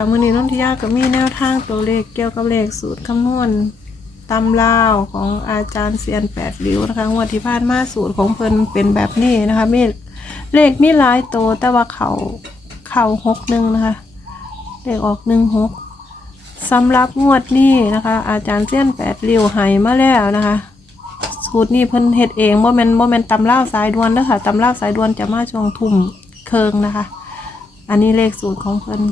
มือนี้นนทิยาก็มีแนวทางตัวเลขเกี่ยวกับเลขสูตรคำนวณตำลาวของอาจารย์เซียนแปดริ้วนะคะงวดที่ผ่านมาสูตรของเพิ่นเป็นแบบนี้นะคะมีเลขมีหลายโตวแต่ว่าเขาเขาหกหนึ่งนะคะเลขออกหนึ่งหกสำหรับงวดนี้นะคะ อาจารย์เซียนแปดริ้วให้มาแล้วนะคะ สูตรนี้เพิ่นเฮ็ดเองบ่แม่นบ่แม่นตำลาวสายด่วนเด้อค่ะตำลาวสายด่วนจะมาช่วงทุ่มเคิงนะคะ อันนี้เลขสูตรของเพิ่น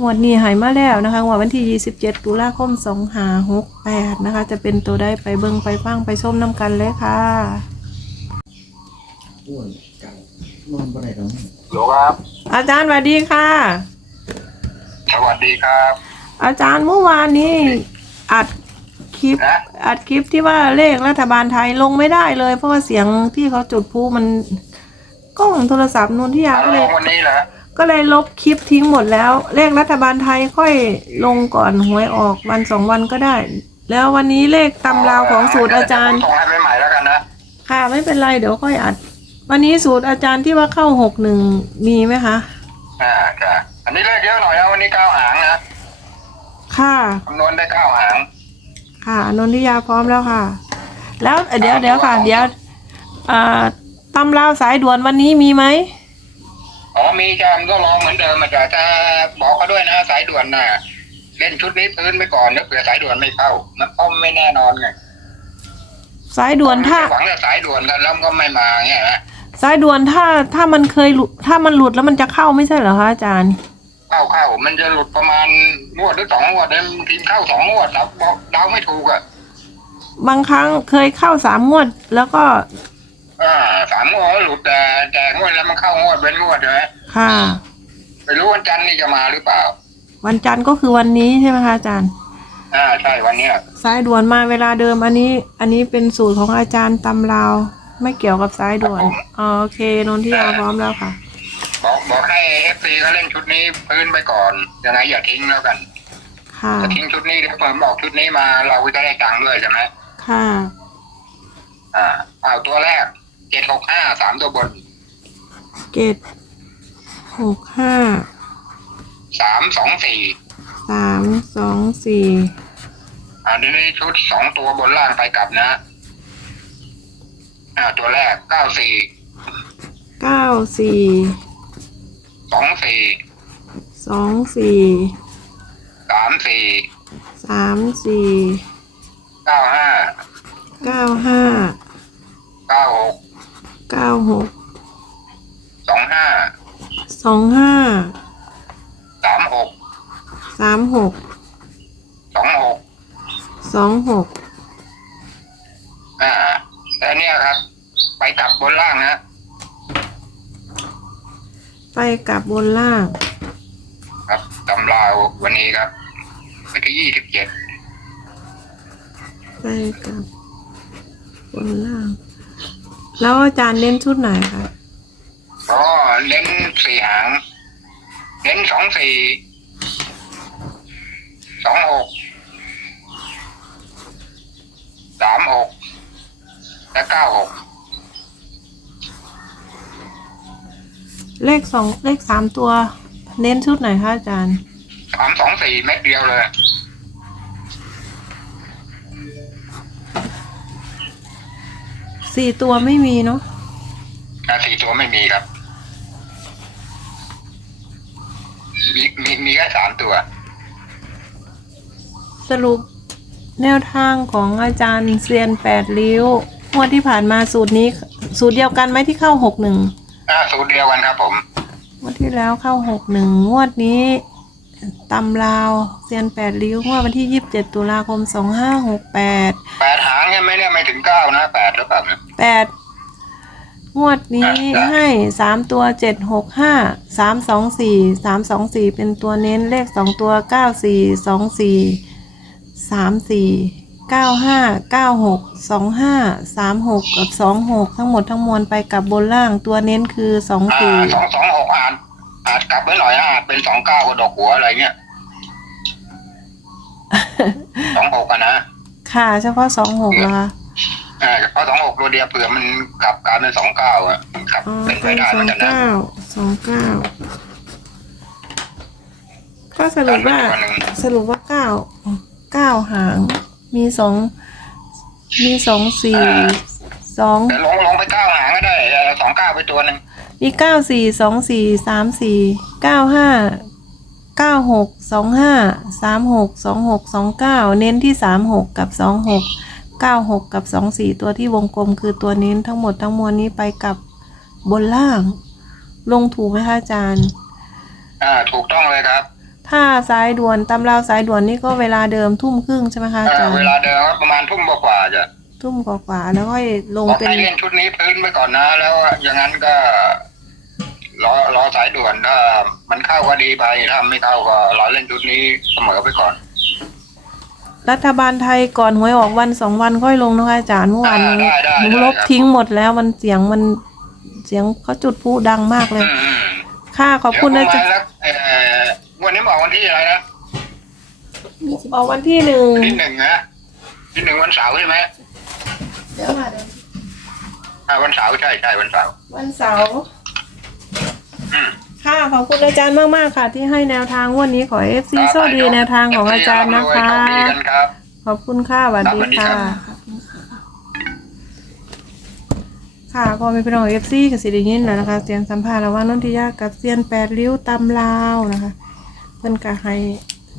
งวดนี้หายมาแล้วนะคะงวดวันที่ 27 ตุลาคม 2568 นะคะ จะเป็นตัวได้ไปเบิ่งไปฟังไปชมน้ำกันเลยค่ะอ้วนกันนอนบ่ได้ดอกโยครับ อาจารย์สวัสดีค่ะ สวัสดีครับอาจารย์เมื่อวานนี้อัดคลิป นะอัดคลิปที่ว่าเลขรัฐบาลไทยลงไม่ได้เลย เพราะว่าเสียงที่เขาจุดพลุมันกล้องโทรศัพท์นุ่นที่อยากเอาก็ลเลย งวันนี้เหรอ ก็เลยลบคลิปทิ้งหมดแล้ว เลขรัฐบาลไทยค่อยลงก่อนหวยออกวันสองวันก็ได้ แล้ววันนี้เลขตำราวของสูตรอาจารย์ ส่งให้ไปใหม่แล้วกันนะค่ะไม่เป็นไรเดี๋ยวค่อยอัด วันนี้สูตรอาจารย์ที่ว่าเข้าหกหนึ่งมีไหมคะ อ่าจ้ะอันนี้เลขเยอะหน่อยนะวันนี้เก้าหางนะค่ะคำนวณได้เก้าหาง ค่ะนนทิยาพร้อมแล้วค่ะ แล้วเดี๋ยวเดี๋ยวค่ะ เดี๋ยวอ่าตำราวสายด่วนวันนี้มีไหม อ๋อมีจามก็รอเหมือนเดิมอาจารย์จะบอกเขาด้วยนะสายด่วนน่ะ เล่นชุดนี้พื้นไปก่อนแล้วเผื่อสายด่วนไม่เข้ามันก็ไม่แน่นอนไงสายด่วนถ้าหวังจะสายด่วนกันแล้วก็ไม่มาเงี้ยนะสายด่วนถ้าถ้ามันเคยหลุดถ้ามันหลุดแล้วมันจะเข้าไม่ใช่เหรอคะอาจารย์ เข้าเข้ามันจะหลุดประมาณงวดหรือสองงวดเนี่ยทีมเข้าสองงวดเราบอกเดาไม่ถูกอะบางครั้งเคยเข้าสามงวด แล้วก็ อ่าสามงวดหลุดแต่แต่งวดแล้วมันเข้างวดเป็นงวดใช่ไหมค่ะ ไม่รู้วันจันทร์นี่จะมาหรือเปล่า วันจันทร์ก็คือวันนี้ใช่ไหมคะอาจารย์ อ่าใช่วันเนี้ยสายด่วนมาเวลาเดิมอันนี้ อันนี้เป็นสูตรของอาจารย์ตำราวไม่เกี่ยวกับสายด่วนอ๋อโอเคนนที่ยาพร้อมแล้วค่ะ บอกบอกให้เอฟซีเขาเล่นชุดนี้พื้นไปก่อนยังไงอย่าทิ้งแล้วกันค่ะถ้าทิ้งชุดนี้เดี๋ยวผมบอกชุดนี้มาเราก็จะได้ตังค์ด้วยใช่ไหมค่ะ อ่าเอาตัวแรกเจ็ดหกห้าสามตัวบนเกตหกห้าสามสองสี่สามสองสี่อ่าทีนี้ชุดสองตัวบนล่างไปกลับนะ อ่า ตัวแรกเก้าสี่เก้าสี่สองสี่สองสี่สามสี่สามสี่เก้าห้าเก้าห้าเก้าหก เก้าหกสองห้าสองห้าสามหกสามหกสองหกสองหกอ่าแต่เนี่ยครับ ไปกลับบนล่างนะไปกลับบนล่าง ครับตำราววันนี้ครับวันที่ยี่สิบเจ็ดไปกลับบนล่าง แล้วอาจารย์เล่นชุดไหนคะก็เน้นสี่หาง เน้นสองสี่สองหกสามหกและเก้าหกเลขสองเลขสามตัว เน้นชุดไหนคะอาจารย์สามสองสี่เม็ดเดียวเลย สี่ตัวไม่มีเนาะแต่สี่ตัวไม่มีครับ มีมีมีแค่สามตัว สรุปแนวทางของอาจารย์เซียนแปดริ้วงวดที่ผ่านมาสูตรนี้ สูตรเดียวกันไหมที่เข้าหกหนึ่งอ่าสูตรเดียวกันครับผมงวดที่แล้วเข้าหกหนึ่งงวดนี้ตำราวเซียนแปดริ้วงวดวันที่ยี่สิบเจ็ดตุลาคมสองห้าหกแปด แปดหางเนี่ยไม่เนี่ยไม่ถึงเก้านะแปดหรือเปล่านะแปดงวดนี้ให้สามตัวเจ็ดหกห้าสามสองสี่สามสองสี่เป็นตัวเน้นเลขสองตัวเก้าสี่สองสี่สามสี่เก้าห้าเก้าหกสองห้าสามหกกับสองหกทั้งหมดทั้งมวลไปกับบนล่างตัวเน้นคือสองอ่าสี่สองสองหกอาจอาจกลับไว้หน่อยนะอาจเป็นสองเก้ากระดกหัวอะไรเงี้ยสองหกอะนะ ค่ะ เฉพาะสองหกนะคะอ่าเฉพาะสองหกตัวเดียวเผื่อมันกลับกลารเป็นสองเก้าอะครับอ๋อเป็นไปเป็นได้สเหอมืองนกันนะเก้าสองเก้าก็สรุปว่ากันไปตัวหนึ่งสรุปว่าเก้าเก้าหาง มีสองมีสองสี่สองเดี๋ยวลงลงไปเก้าหางก็ได้สองเก้าไปตัวหนึ่งมีเก้าสี่สองสี่สามสี่เก้าห้า เก้าหกสองห้าสามหกสองหกสองเก้าเน้นที่สามหกกับสองหกเก้าหกกับสองสี่ตัวที่วงกลมคือตัวเน้นทั้งหมดทั้งมวลนี้ไปกับบนล่าง ลงถูกไหมคะอาจารย์ อ่า ถูกต้องเลยครับ ถ้าสายด่วนตำราวสายด่วนนี่ก็เวลาเดิมทุ่มครึ่งใช่ไหมคะอาอ่าจารย์เวลาเดิมประมาณทุ่มกว่าๆจะทุ่มกว่าๆแล้วก็ลงบอกเป็นให้เล่นชุดนี้พื้นไปก่อนนะ แล้วอย่างนั้นก็ รอรอสายด่วนถ้ามันเข้าก็ดีไปถ้าไม่เข้าก็รอเล่นชุดนี้เสมอไปก่อน รัฐบาลไทยก่อนหวยออกวันสองวันค่อยลงนะคะอาจารย์เมื่อวานนี้ได้ได้หนูได้ลบทิ้งหมดแล้วมันเสียงมันเสียงเขาจุดพลุดังมากเลย อืมอืมค่ะขอบคุณเดี๋นะยวประจ๊ะมาณสักเอ่อวันนี้บอกวันที่อะไรนะออกวันที่หนึ่งที่หนึ่งนะที่หนึ่งวันเสาร์ใช่ไหมเดี๋ยวค่ะเดี๋ยวอ่าวันเสาร์ใช่ใช่วันเสาร์วันเสาร์อืม ค่ะขอบคุณอาจารย์มาก ๆ ค่ะ ที่ให้แนวทางงวันนี้ขอเอฟซีโชคดีแนวทางของอาจารย์นะคะโชดีกันครับขอบคุณค่ะสวัสดีครับสวัสดีค่ะครับค่ะพอมีพี่น้องเอฟซีกับสิริยินแล้วนะคะเสียงสัมภาษณ์ระหว่างนนทิยากับเซียนแปดริ้วตำลาวนะคะ เพิ่นก็ให้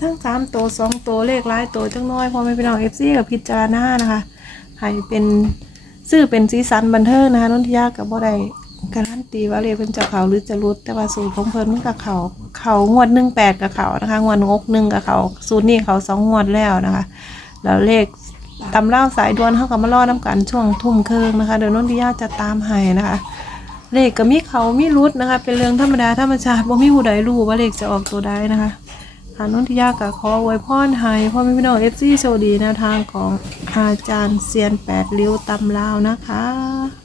ทั้งสามตัวสองตัวเลขหลายตัวจังน้อยพอมีพี่น้องเอฟซีกับพิจารณานะคะให้เป็นซื้อเป็นสีสันบันเทิงนะคะนนทิยากับบ่ได้ การันตีว่าเลขเป็นจะเขาหรือจะรุดแต่ว่าสูตรของเพิ่นมันกับเขาเขางวดหนึ่งแปดกับเขานะคะงวดงกหนึ่งกับเขาสูตรนี้เขาสองงวดแล้วนะคะ แล้วเลขตำเล่าสายดวนเขากับมาล่อน้ำกันช่วงทุ่มครึ่งนะคะ เดี๋ยวนนทิยาจะตามให้นะคะ เลขก็มีเขามีรุดนะคะ เป็นเรื่องธรรมดาธรรมชาติบ่มีผู้ใดรู้ว่าเลขจะออกตัวใดนะคะหานนทิยากับขออวยพรให้พ่อแม่พี่น้องเอฟซีโชคดีแนวทางของอาจารย์เซียนแปดริ้วตำลาวนะคะ